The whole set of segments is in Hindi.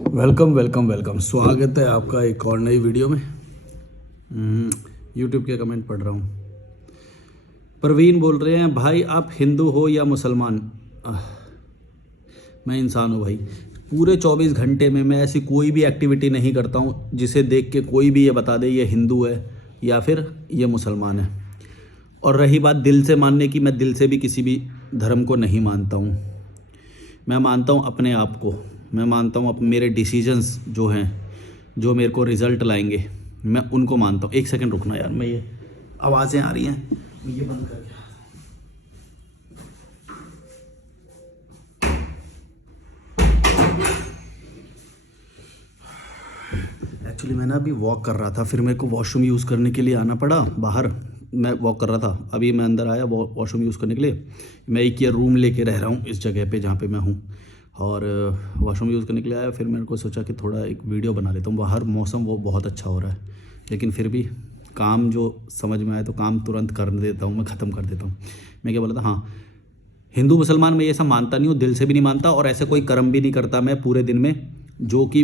वेलकम वेलकम वेलकम, स्वागत है आपका एक और नई वीडियो में। यूट्यूब के कमेंट पढ़ रहा हूँ। प्रवीण बोल रहे हैं, भाई आप हिंदू हो या मुसलमान? मैं इंसान हूँ भाई। पूरे 24 घंटे में मैं ऐसी कोई भी एक्टिविटी नहीं करता हूँ जिसे देख के कोई भी ये बता दे ये हिंदू है या फिर ये मुसलमान है। और रही बात दिल से मानने की, मैं दिल से भी किसी भी धर्म को नहीं मानता हूँ। मैं मानता हूँ अपने आप को। मैं मानता हूँ अब मेरे डिसीजंस जो हैं, जो मेरे को रिज़ल्ट लाएंगे, मैं उनको मानता हूँ। एक सेकंड रुकना यार, मैं ये आवाज़ें आ रही हैं, मैं ये बंद करके। एक्चुअली मैं ना अभी वॉक कर रहा था, फिर मेरे को वॉशरूम यूज़ करने के लिए आना पड़ा बाहर। मैं वॉक कर रहा था, अभी मैं अंदर आया वॉशरूम यूज़ करने के लिए। मैं एक ये रूम लेके रह रहा हूँ इस जगह पे जहाँ पे मैं हूँ, और वॉशरूम यूज़ करने के लिए आया। फिर मेरे को सोचा कि थोड़ा एक वीडियो बना लेता हूँ। बाहर मौसम वो बहुत अच्छा हो रहा है, लेकिन फिर भी काम जो समझ में आए तो काम तुरंत कर देता हूँ, मैं ख़त्म कर देता हूँ। मैं क्या बोला था, हाँ, हिंदू मुसलमान मैं ये सब मानता नहीं हूँ, दिल से भी नहीं मानता, और ऐसे कोई कर्म भी नहीं करता मैं पूरे दिन में जो कि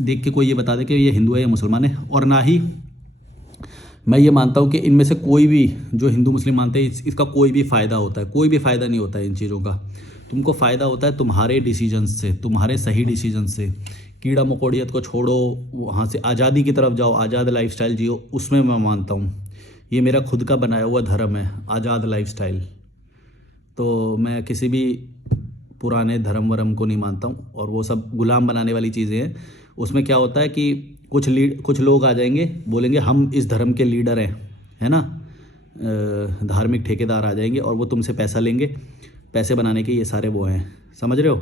देख के कोई ये बता दे कि ये हिंदू है या मुसलमान है। और ना ही मैं ये मानता हूँ कि इनमें से कोई भी जो हिंदू मुस्लिम मानते हैं इसका कोई भी फ़ायदा होता है। कोई भी फ़ायदा नहीं होता है इन चीज़ों का। तुमको फ़ायदा होता है तुम्हारे डिसीजंस से, तुम्हारे सही डिसीजन से। कीड़ा मकोड़ियत को छोड़ो, वहाँ से आज़ादी की तरफ जाओ, आज़ाद लाइफस्टाइल जियो, उसमें मैं मानता हूँ। ये मेरा खुद का बनाया हुआ धर्म है, आज़ाद लाइफस्टाइल। तो मैं किसी भी पुराने धर्म वरम को नहीं मानता हूँ, और वो सब गुलाम बनाने वाली चीज़ें हैं। उसमें क्या होता है कि कुछ लोग आ जाएंगे, बोलेंगे हम इस धर्म के लीडर हैं, है ना, धार्मिक ठेकेदार आ जाएंगे और वो तुमसे पैसा लेंगे। पैसे बनाने के ये सारे वो हैं, समझ रहे हो?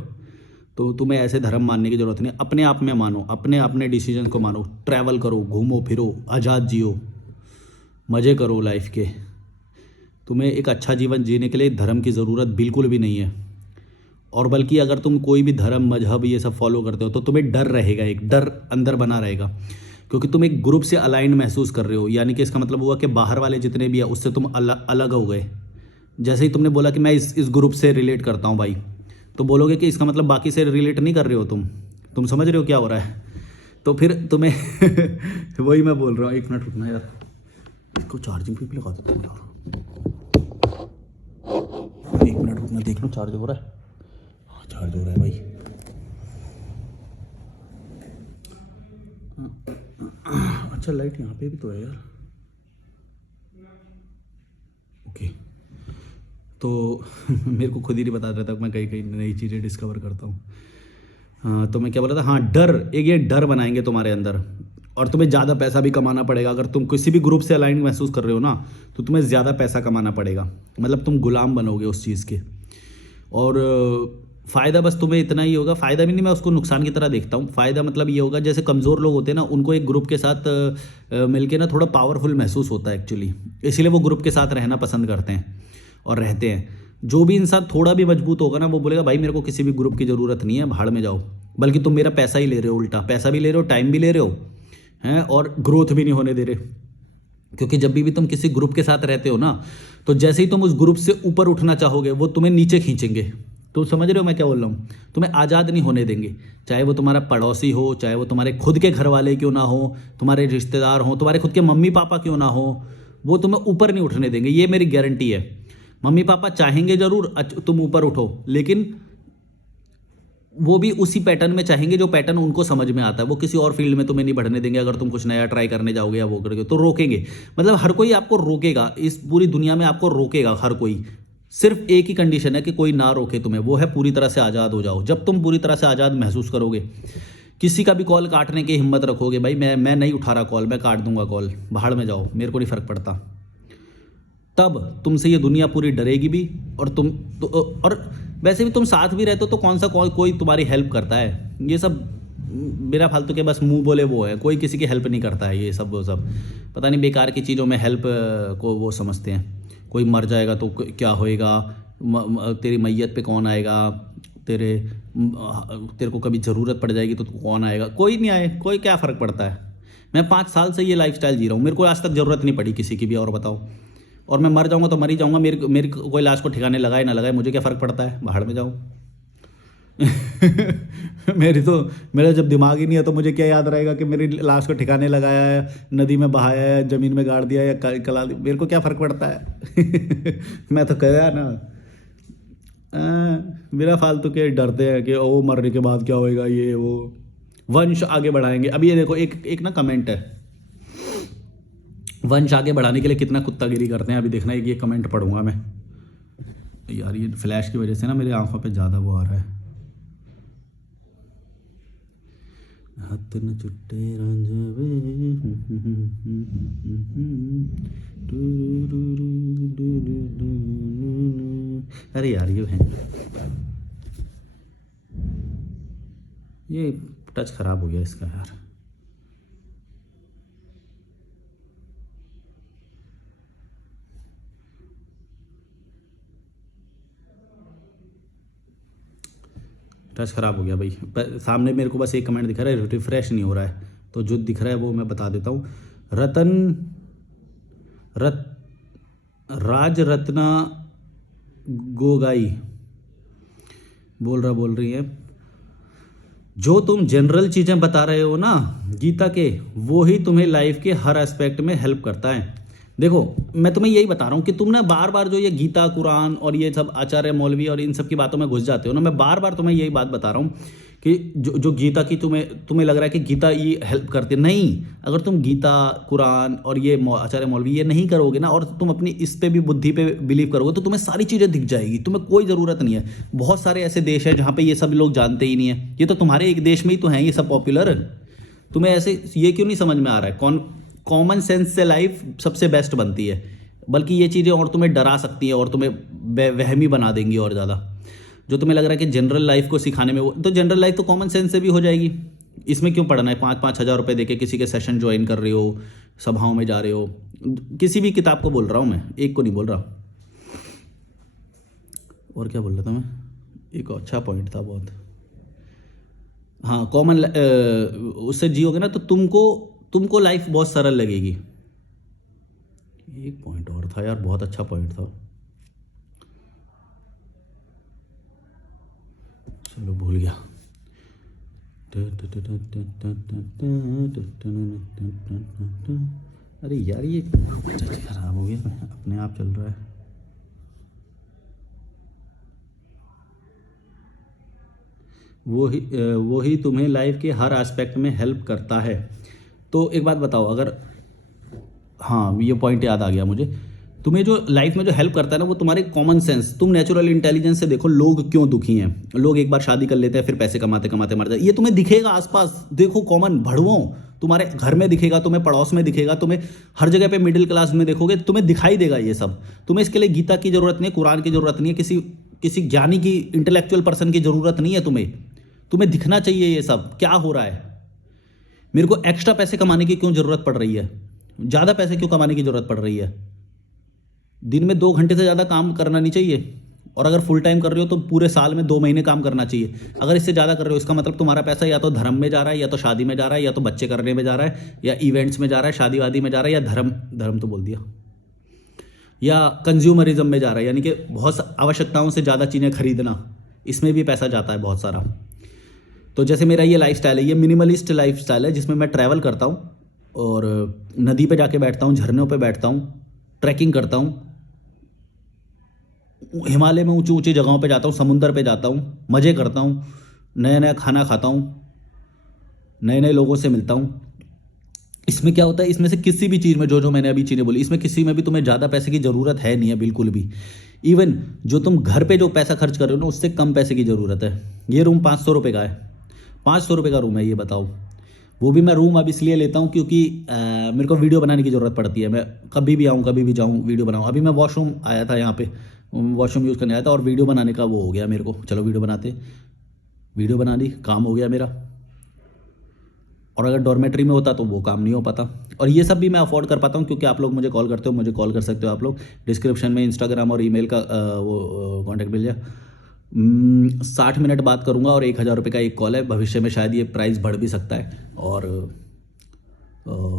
तो तुम्हें ऐसे धर्म मानने की ज़रूरत नहीं। अपने आप में मानो, अपने डिसीजन को मानो, ट्रैवल करो, घूमो फिरो, आज़ाद जियो, मज़े करो लाइफ के। तुम्हें एक अच्छा जीवन जीने के लिए धर्म की ज़रूरत बिल्कुल भी नहीं है। और बल्कि अगर तुम कोई भी धर्म मजहब ये सब फॉलो करते हो तो तुम्हें डर रहेगा, एक डर अंदर बना रहेगा, क्योंकि तुम एक ग्रुप से अलाइंड महसूस कर रहे हो। यानी कि इसका मतलब हुआ कि बाहर वाले जितने भी हैं उससे तुम अलग हो गए। जैसे ही तुमने बोला कि मैं इस ग्रुप से रिलेट करता हूँ भाई, तो बोलोगे कि इसका मतलब बाकी से रिलेट नहीं कर रहे हो तुम समझ रहे हो क्या हो रहा है? तो फिर तुम्हें वही मैं बोल रहा हूँ। एक मिनट रुकना यार, इसको चार्जिंग पे भी लगा देता हूँ यार। एक मिनट रुकना, देख लो चार्ज हो रहा है। हाँ, चार्ज हो रहा है भाई। अच्छा, लाइट यहाँ पे भी तो है यार। ओके, तो मेरे को खुद ही नहीं बता रहा था, मैं कई कई नई चीज़ें डिस्कवर करता हूँ। हाँ, तो मैं क्या बोल रहा था, हाँ, डर, एक ये डर बनाएंगे तुम्हारे अंदर। और तुम्हें ज़्यादा पैसा भी कमाना पड़ेगा। अगर तुम किसी भी ग्रुप से अलाइन महसूस कर रहे हो ना, तो तुम्हें ज़्यादा पैसा कमाना पड़ेगा। मतलब तुम गुलाम बनोगे उस चीज़ के। और फ़ायदा बस तुम्हें इतना ही होगा। फ़ायदा भी नहीं, मैं उसको नुकसान की तरह देखता हूँ। फ़ायदा मतलब ये होगा, जैसे कमज़ोर लोग होते हैं ना, उनको एक ग्रुप के साथ मिलके ना थोड़ा पावरफुल महसूस होता है एक्चुअली। इसीलिए वो ग्रुप के साथ रहना पसंद करते हैं और रहते हैं। जो भी इंसान थोड़ा भी मजबूत होगा ना, वो बोलेगा भाई मेरे को किसी भी ग्रुप की ज़रूरत नहीं है, भाड़ में जाओ। बल्कि तुम मेरा पैसा ही ले रहे हो, उल्टा पैसा भी ले रहे हो, टाइम भी ले रहे हो, हैं, और ग्रोथ भी नहीं होने दे रहे। क्योंकि जब भी तुम किसी ग्रुप के साथ रहते हो ना, तो जैसे ही तुम उस ग्रुप से ऊपर उठना चाहोगे वो तुम्हें नीचे खींचेंगे। तो समझ रहे हो मैं क्या बोल रहा हूँ? तुम्हें आज़ाद नहीं होने देंगे। चाहे वो तुम्हारा पड़ोसी हो, चाहे वो तुम्हारे खुद के घर वाले क्यों ना हो, तुम्हारे रिश्तेदार हो, तुम्हारे खुद के मम्मी पापा क्यों ना हो, वो तुम्हें ऊपर नहीं उठने देंगे। ये मेरी गारंटी है। मम्मी पापा चाहेंगे ज़रूर तुम ऊपर उठो, लेकिन वो भी उसी पैटर्न में चाहेंगे जो पैटर्न उनको समझ में आता है। वो किसी और फील्ड में तुम्हें नहीं बढ़ने देंगे। अगर तुम कुछ नया ट्राई करने जाओगे या वो करोगे तो रोकेंगे। मतलब हर कोई आपको रोकेगा, इस पूरी दुनिया में आपको रोकेगा हर कोई। सिर्फ एक ही कंडीशन है कि कोई ना रोके तुम्हें, वो है पूरी तरह से आज़ाद हो जाओ। जब तुम पूरी तरह से आज़ाद महसूस करोगे, किसी का भी कॉल काटने की हिम्मत रखोगे, भाई मैं नहीं उठा रहा कॉल, मैं काट दूंगा कॉल, भाड़ में जाओ, मेरे को नहीं फ़र्क पड़ता, तब तुमसे ये दुनिया पूरी डरेगी भी। और और वैसे भी तुम साथ भी रहते हो तो कौन सा कोई तुम्हारी हेल्प करता है? ये सब मेरा फालतू के बस मुंह बोले वो है। कोई किसी की हेल्प नहीं करता है। ये सब वो सब पता नहीं बेकार की चीज़ों में हेल्प को वो समझते हैं। कोई मर जाएगा तो क्या होएगा, तेरी मैयत पे कौन आएगा, तेरे को कभी ज़रूरत पड़ जाएगी तो कौन आएगा? कोई नहीं आए, कोई क्या फ़र्क पड़ता है। मैं 5 साल से ये लाइफस्टाइल जी रहा हूँ, मेरे को आज तक ज़रूरत नहीं पड़ी किसी की भी। और बताओ, और मैं मर जाऊंगा तो मर ही जाऊंगा, मेरी कोई लाश को ठिकाने लगाए ना लगाए, मुझे क्या फ़र्क पड़ता है, भाड़ में जाऊँ। मेरी तो मेरा जब दिमाग ही नहीं है तो मुझे क्या याद रहेगा कि मेरी लाश को ठिकाने लगाया है, नदी में बहाया है, ज़मीन में गाड़ दिया या कला दी, मेरे को क्या फ़र्क पड़ता है। मैं तो कहा ना, बिना फालतू के डरते हैं कि ओ मरने के बाद क्या होएगा, ये वो वंश आगे बढ़ाएंगे। अभी ये देखो, एक एक ना कमेंट है, वंश आगे बढ़ाने के लिए कितना कुत्तागिरी करते हैं। अभी देखना, एक ये कमेंट पढ़ूंगा मैं। यार ये फ्लैश की वजह से ना मेरी आंखों पे ज़्यादा वो आ रहा है। हाथ न चुट्टे रांझावे, अरे यार ये टच खराब हो गया इसका यार। टच ख़राब हो गया भाई। सामने मेरे को बस एक कमेंट दिख रहा है, रिफ्रेश नहीं हो रहा है, तो जो दिख रहा है वो मैं बता देता हूँ। राज रत्ना गोगाई बोल रही है, जो तुम जनरल चीज़ें बता रहे हो ना गीता के, वो ही तुम्हें लाइफ के हर एस्पेक्ट में हेल्प करता है। देखो मैं तुम्हें यही बता रहा हूँ कि तुम ना बार बार जो ये गीता कुरान और ये सब आचार्य मौलवी और इन सब की बातों में घुस जाते हो ना। मैं बार बार तुम्हें यही बात बता रहा हूँ कि जो गीता की तुम्हें लग रहा है कि गीता ये हेल्प करती है, नहीं। अगर तुम गीता कुरान और ये आचार्य मौलवी ये नहीं करोगे ना, और तुम अपनी इस पे भी बुद्धि पे बिलीव करोगे, तो तुम्हें सारी चीज़ें दिख जाएगी, तुम्हें कोई ज़रूरत नहीं है। बहुत सारे ऐसे देश हैं जहाँ पर ये सब लोग जानते ही नहीं है। ये तो तुम्हारे एक देश में ही तो हैं ये सब पॉपुलर। तुम्हें ऐसे ये क्यों नहीं समझ में आ रहा है? कॉमन सेंस से लाइफ सबसे बेस्ट बनती है, बल्कि ये चीज़ें और तुम्हें डरा सकती हैं और तुम्हें वहमी बना देंगी और ज़्यादा। जो तुम्हें लग रहा है कि जनरल लाइफ को सिखाने में, वो तो जनरल लाइफ तो कॉमन सेंस से भी हो जाएगी। इसमें क्यों पढ़ना है? 5-5 हज़ार रुपये देके किसी के सेशन ज्वाइन कर रहे हो, सभाओं में जा रहे हो। किसी भी किताब को बोल रहा हूँ मैं, एक को नहीं बोल रहा। और क्या बोल रहा था मैं? एक अच्छा पॉइंट था बहुत। हाँ, कॉमन उससे जियोगे ना तो तुमको लाइफ बहुत सरल लगेगी। एक पॉइंट और था यार, बहुत अच्छा पॉइंट था, चलो भूल गया। अरे यार ये खराब हो गया, अपने आप चल रहा है। वो ही तुम्हें लाइफ के हर एस्पेक्ट में हेल्प करता है। तो एक बात बताओ, अगर हाँ ये पॉइंट याद आ गया मुझे, तुम्हें जो लाइफ में जो हेल्प करता है ना वो तुम्हारे कॉमन सेंस, तुम नेचुरल इंटेलिजेंस से देखो लोग क्यों दुखी हैं। लोग एक बार शादी कर लेते हैं, फिर पैसे कमाते कमाते मर जाते। ये तुम्हें दिखेगा आसपास, देखो कॉमन भड़ुओं, तुम्हारे घर में दिखेगा, तुम्हें पड़ोस में दिखेगा, तुम्हें हर जगह पे मिडिल क्लास में देखोगे, तुम्हें दिखाई देगा ये सब। तुम्हें इसके लिए गीता की ज़रूरत नहीं है, कुरान की ज़रूरत नहीं है, किसी ज्ञानी की, इंटेलेक्चुअल पर्सन की ज़रूरत नहीं है। तुम्हें दिखना चाहिए ये सब क्या हो रहा है। मेरे को एक्स्ट्रा पैसे कमाने की क्यों ज़रूरत पड़ रही है? ज़्यादा पैसे क्यों कमाने की ज़रूरत पड़ रही है? दिन में 2 घंटे से ज़्यादा काम करना नहीं चाहिए, और अगर फुल टाइम कर रहे हो तो पूरे साल में 2 महीने काम करना चाहिए। अगर इससे ज़्यादा कर रहे हो, इसका मतलब तुम्हारा पैसा या तो धर्म में जा रहा है, या तो शादी में जा रहा है, या तो बच्चे करने में जा रहा है, या इवेंट्स में जा रहा है, शादी वादी में जा रहा है, या धर्म तो बोल दिया, या कंज्यूमरिज्म में जा रहा है, यानी कि बहुत आवश्यकताओं से ज़्यादा चीज़ें खरीदना, इसमें भी पैसा जाता है बहुत सारा। तो जैसे मेरा ये लाइफस्टाइल है, ये मिनिमलिस्ट लाइफस्टाइल है, जिसमें मैं ट्रैवल करता हूँ और नदी पे जाके बैठता हूँ, झरनों पे बैठता हूँ, ट्रैकिंग करता हूँ, हिमालय में ऊंची ऊंची जगहों पे जाता हूँ, समुंदर पे जाता हूँ, मज़े करता हूँ, नया नया खाना खाता हूँ, नए नए लोगों से मिलता हूँ। इसमें क्या होता है, इसमें से किसी भी चीज़ में जो मैंने अभी चीज़ें बोली, इसमें किसी में भी तुम्हें ज़्यादा पैसे की ज़रूरत है नहीं है, बिल्कुल भी। इवन जो तुम घर पे जो पैसा खर्च कर रहे हो ना, उससे कम पैसे की ज़रूरत है। ये रूम 500 रुपये का है, 500 रुपये का रूम है, ये बताओ। वो भी मैं रूम अब इसलिए लेता हूँ क्योंकि मेरे को वीडियो बनाने की ज़रूरत पड़ती है। मैं कभी भी आऊँ, कभी भी जाऊँ, वीडियो बनाऊँ। अभी मैं वॉशरूम आया था, यहाँ पे वॉशरूम यूज़ करने आया था, और वीडियो बनाने का वो हो गया मेरे को, चलो वीडियो बना ली, काम हो गया मेरा। और अगर डॉर्मेट्री में होता तो वो काम नहीं हो पाता। और ये सब भी मैं अफोर्ड कर पाता हूँ क्योंकि आप लोग मुझे कॉल करते हो, मुझे कॉल कर सकते हो आप लोग। डिस्क्रिप्शन में इंस्टाग्राम और ईमेल का वो कॉन्टैक्ट मिल जाए। 60 मिनट बात करूँगा और 1000 रुपये का एक कॉल है। भविष्य में शायद ये प्राइस बढ़ भी सकता है। और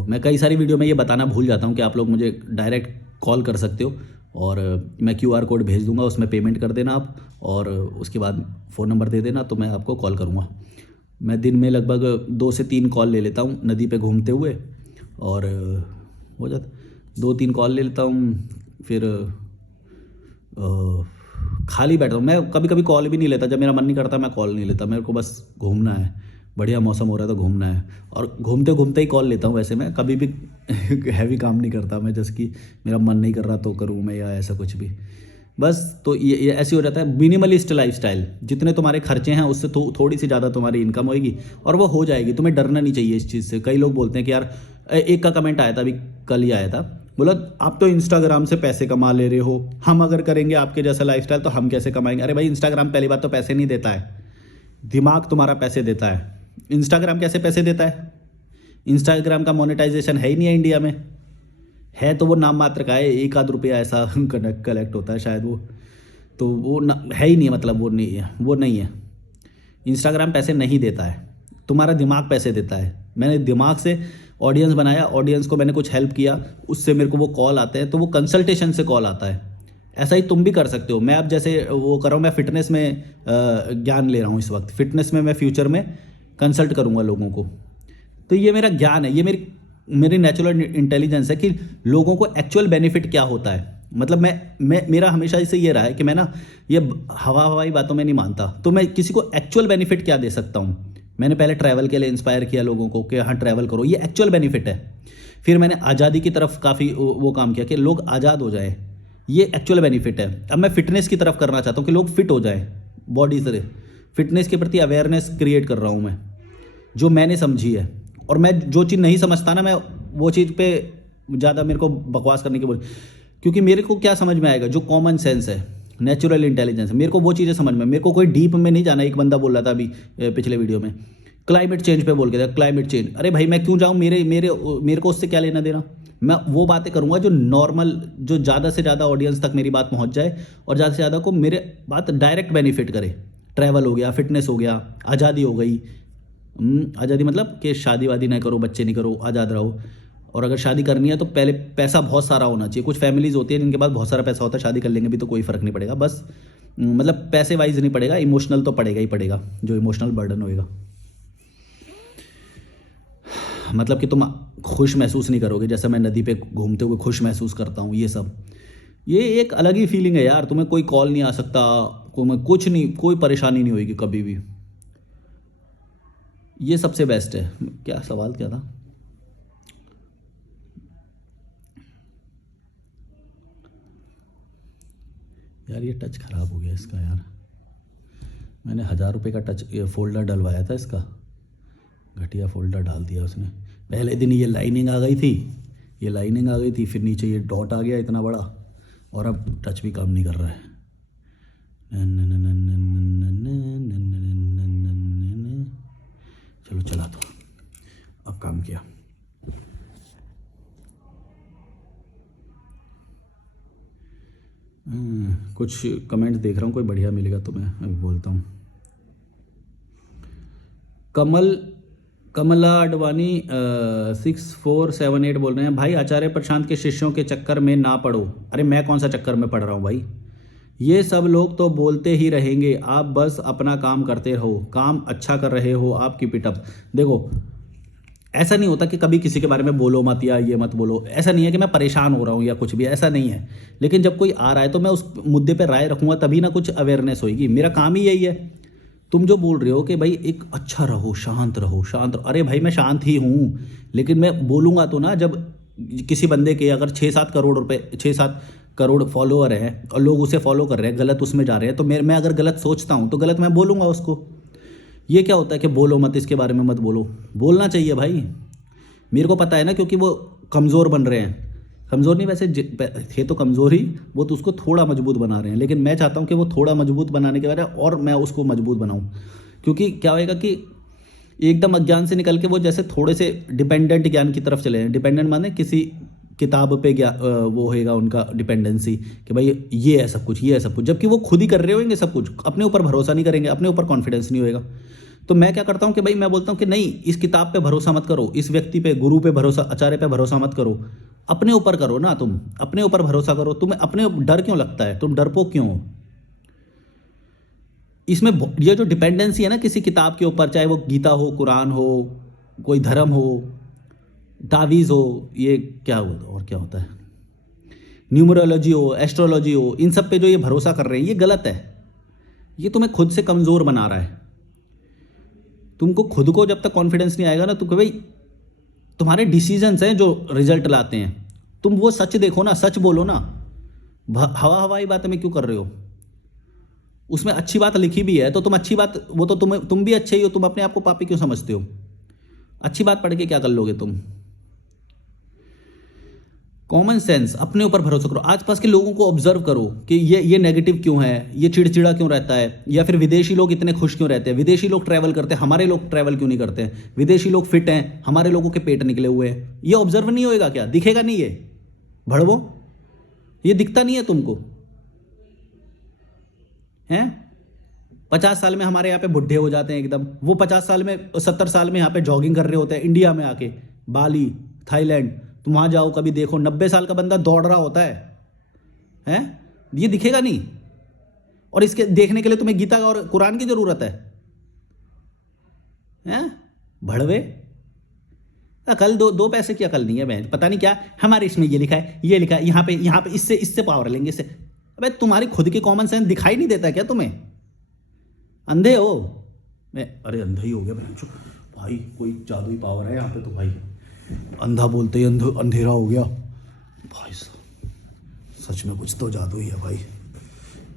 मैं कई सारी वीडियो में ये बताना भूल जाता हूँ कि आप लोग मुझे डायरेक्ट कॉल कर सकते हो, और मैं QR कोड भेज दूँगा, उसमें पेमेंट कर देना आप, और उसके बाद फ़ोन नंबर दे देना तो मैं आपको कॉल करूँगा। मैं दिन में लगभग 2 से 3 कॉल ले लेता हूँ नदी पे घूमते हुए, और हो जाता 2-3 कॉल ले लेता हूँ। फिर खाली बैठता हूँ मैं, कभी कभी कॉल भी नहीं लेता, जब मेरा मन नहीं करता मैं कॉल नहीं लेता, मेरे को बस घूमना है, बढ़िया मौसम हो रहा है तो घूमना है, और घूमते घूमते ही कॉल लेता हूँ। वैसे मैं कभी भी हैवी काम नहीं करता मैं, जैसे कि मेरा मन नहीं कर रहा तो करूँ मैं, या ऐसा कुछ भी। बस तो ये ऐसे हो जाता है। मिनिमलिस्ट लाइफस्टाइल, जितने तुम्हारे खर्चे हैं उससे थोड़ी सी ज़्यादा तुम्हारी इनकम होएगी, और वो हो जाएगी। तुम्हें डरना नहीं चाहिए इस चीज़ से। कई लोग बोलते हैं कि यार, एक का कमेंट आया था अभी, कल ही आया था, बोला आप तो इंस्टाग्राम से पैसे कमा ले रहे हो, हम अगर करेंगे आपके जैसा लाइफस्टाइल तो हम कैसे कमाएंगे। अरे भाई, इंस्टाग्राम पहली बात तो पैसे नहीं देता है, दिमाग तुम्हारा पैसे देता है। इंस्टाग्राम कैसे पैसे देता है? इंस्टाग्राम का मोनेटाइजेशन है ही नहीं है इंडिया में, है तो वो नाम मात्र का है, 1 आध रुपया ऐसा कलेक्ट होता है शायद, वो तो वो है ही नहीं है, मतलब वो नहीं है, वो नहीं है। इंस्टाग्राम पैसे नहीं देता है, तुम्हारा दिमाग पैसे देता है। मैंने दिमाग से ऑडियंस बनाया, ऑडियंस को मैंने कुछ हेल्प किया, उससे मेरे को वो कॉल आते हैं, तो वो कंसल्टेशन से कॉल आता है। ऐसा ही तुम भी कर सकते हो। मैं अब जैसे वो कर रहा हूँ, मैं फिटनेस में ज्ञान ले रहा हूँ इस वक्त। फिटनेस में मैं फ्यूचर में कंसल्ट करूँगा लोगों को, तो ये मेरा ज्ञान है, ये मेरी नेचुरल इंटेलिजेंस है कि लोगों को एक्चुअल बेनिफिट क्या होता है। मतलब मैं मेरा हमेशा से ये रहा है कि मैं ना ये हवाई बातों में नहीं मानता, तो मैं किसी को एक्चुअल बेनिफिट क्या दे सकता हूँ। मैंने पहले ट्रैवल के लिए इंस्पायर किया लोगों को कि हाँ ट्रैवल करो, ये एक्चुअल बेनिफिट है। फिर मैंने आज़ादी की तरफ काफ़ी वो काम किया कि लोग आज़ाद हो जाएं, ये एक्चुअल बेनिफिट है। अब मैं फिटनेस की तरफ करना चाहता हूँ कि लोग फिट हो जाएं, बॉडी से फिटनेस के प्रति अवेयरनेस क्रिएट कर रहा हूँ मैं, जो मैंने समझी है। और मैं जो चीज़ नहीं समझता ना, मैं वो चीज़ पे ज़्यादा मेरे को बकवास करने की बोल, क्योंकि मेरे को क्या समझ में आएगा, जो कॉमन सेंस है, नेचुरल इंटेलिजेंस, मेरे को वो चीज़ें समझ में, मेरे को कोई डीप में नहीं जाना। एक बंदा बोल रहा था अभी पिछले वीडियो में, क्लाइमेट चेंज पे बोल के था, क्लाइमेट चेंज, अरे भाई मैं क्यों जाऊँ, मेरे को उससे क्या लेना देना। मैं वो बातें करूँगा जो नॉर्मल, जो ज़्यादा से ज़्यादा ऑडियंस तक मेरी बात पहुँच जाए, और ज़्यादा से ज़्यादा को मेरे बात डायरेक्ट बेनिफिट करे। ट्रैवल हो गया, फिटनेस हो गया, आज़ादी हो गई। आज़ादी मतलब कि शादी वादी नहीं करो, बच्चे नहीं करो, आज़ाद रहो। और अगर शादी करनी है तो पहले पैसा बहुत सारा होना चाहिए। कुछ फैमिलीज़ होती है जिनके पास बहुत सारा पैसा होता है, शादी कर लेंगे भी तो कोई फ़र्क नहीं पड़ेगा, बस मतलब पैसे वाइज नहीं पड़ेगा, इमोशनल तो पड़ेगा ही पड़ेगा, जो इमोशनल बर्डन होएगा। मतलब कि तुम खुश महसूस नहीं करोगे, जैसे मैं नदी पे घूमते हुए खुश महसूस करता हूँ। ये एक अलग ही फीलिंग है यार। तुम्हें कोई कॉल नहीं आ सकता, कुछ नहीं, कोई परेशानी नहीं होगी कभी भी। ये सबसे बेस्ट है। क्या सवाल क्या था? यार ये टच ख़राब हो गया इसका यार, मैंने 1000 रुपये का टच फोल्डर डलवाया था, इसका घटिया फोल्डर डाल दिया उसने। पहले दिन ये लाइनिंग आ गई थी, फिर नीचे ये डॉट आ गया इतना बड़ा, और अब टच भी काम नहीं कर रहा है। चलो चला तो, अब काम किया। कुछ कमेंट देख रहा हूँ, कोई बढ़िया मिलेगा तो मैं अभी बोलता हूँ। कमला अडवाणी 6478 बोल रहे हैं, भाई आचार्य प्रशांत के शिष्यों के चक्कर में ना पड़ो। अरे मैं कौन सा चक्कर में पड़ रहा हूँ भाई, ये सब लोग तो बोलते ही रहेंगे, आप बस अपना काम करते रहो, काम अच्छा कर रहे हो आप, कीप इट अप। देखो ऐसा नहीं होता कि कभी किसी के बारे में बोलो मत या ये मत बोलो, ऐसा नहीं है कि मैं परेशान हो रहा हूँ या कुछ भी, ऐसा नहीं है। लेकिन जब कोई आ रहा है तो मैं उस मुद्दे पर राय रखूँगा, तभी ना कुछ अवेयरनेस होगी। मेरा काम ही यही है। तुम जो बोल रहे हो कि भाई एक अच्छा रहो, शांत रहो, अरे भाई मैं शांत ही हूँ, लेकिन मैं बोलूँगा तो ना, जब किसी बंदे के अगर 6-7 करोड़ रुपए, 6-7 करोड़ फॉलोअर हैं और लोग उसे फॉलो कर रहे हैं, गलत उसमें जा रहे हैं, तो मैं अगर गलत सोचता हूँ तो गलत मैं बोलूँगा उसको। ये क्या होता है कि बोलो मत, इसके बारे में मत बोलो, बोलना चाहिए भाई। मेरे को पता है ना, क्योंकि वो कमज़ोर बन रहे हैं, कमज़ोर नहीं वैसे थे तो कमज़ोर ही, वो तो उसको थोड़ा मजबूत बना रहे हैं, लेकिन मैं चाहता हूँ कि वो थोड़ा मजबूत बनाने के बाद और मैं उसको मजबूत बनाऊँ। क्योंकि क्या होएगा कि एकदम अज्ञान से निकल के वो जैसे थोड़े से डिपेंडेंट ज्ञान की तरफ चले हैं। डिपेंडेंट माने किसी किताब पे वो होएगा उनका डिपेंडेंसी, कि भाई ये है सब कुछ, ये है सब कुछ, जबकि वो खुद ही कर रहे होंगे सब कुछ, अपने ऊपर भरोसा नहीं करेंगे, अपने ऊपर कॉन्फिडेंस नहीं होएगा। तो मैं क्या करता हूँ कि भाई मैं बोलता हूँ कि नहीं, इस किताब पे भरोसा मत करो, इस व्यक्ति पे, गुरु पे भरोसा, आचार्य पे भरोसा मत करो, अपने ऊपर करो ना। तुम अपने ऊपर भरोसा करो। तुम्हें अपने डर क्यों लगता है, तुम डरपोक क्यों हो? इसमें ये जो डिपेंडेंसी है ना किसी किताब के ऊपर, चाहे वो गीता हो, कुरान हो, कोई धर्म हो, तावीज़ हो, ये क्या होता और क्या होता है, न्यूमरोलॉजी हो, एस्ट्रोलॉजी हो, इन सब पे जो ये भरोसा कर रहे हैं ये गलत है। ये तुम्हें खुद से कमज़ोर बना रहा है। तुमको खुद को जब तक कॉन्फिडेंस नहीं आएगा ना, तो भाई तुम्हारे डिसीजंस हैं जो रिजल्ट लाते हैं। तुम वो सच देखो ना, सच बोलो ना। हवा हवाई बातें में क्यों कर रहे हो? उसमें अच्छी बात लिखी भी है तो तुम अच्छी बात, वो तो तुम भी अच्छे ही हो, तुम अपने आप को पापी क्यों समझते हो? अच्छी बात पढ़ के क्या कर लोगे तुम? कॉमन सेंस, अपने ऊपर भरोसा करो। आसपास के लोगों को ऑब्जर्व करो कि ये नेगेटिव क्यों है, ये चिड़चिड़ा क्यों रहता है, या फिर विदेशी लोग इतने खुश क्यों रहते हैं। विदेशी लोग ट्रैवल करते हैं, हमारे लोग ट्रैवल क्यों नहीं करते हैं। विदेशी लोग फिट हैं, हमारे लोगों के पेट निकले हुए हैं। ये ऑब्जर्व नहीं होएगा क्या? दिखेगा नहीं ये भड़वो? ये दिखता नहीं है तुमको? हैं 50 साल में हमारे यहाँ पे बुढ़े हो जाते हैं एकदम, वो 50 साल में 70 साल में यहाँ पे जॉगिंग कर रहे होते हैं इंडिया में आके, बाली, थाईलैंड। तुम वहाँ जाओ कभी देखो, 90 साल का बंदा दौड़ रहा होता है। हैं? ये दिखेगा नहीं? और इसके देखने के लिए तुम्हें गीता और कुरान की जरूरत है? हैं भड़वे? अकल दो पैसे की अकल नहीं है बहन, पता नहीं क्या हमारे इसमें ये लिखा है, ये लिखा है, यहाँ पे इससे पावर लेंगे इससे। अबे तुम्हारी खुद की कॉमन सेंस दिखाई नहीं देता क्या तुम्हें? अंधे हो? अरे अंधा ही हो गया बहन भाई, कोई जादुई पावर है यहाँ पे तो भाई। अंधा बोलते ही अंधेरा हो गया भाई साहब। सच में कुछ तो जादू ही है भाई।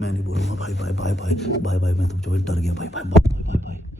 मैं नहीं बोलूँगा भाई। Bye bye bye bye bye. मैं तो जो डर गया भाई। Bye bye bye.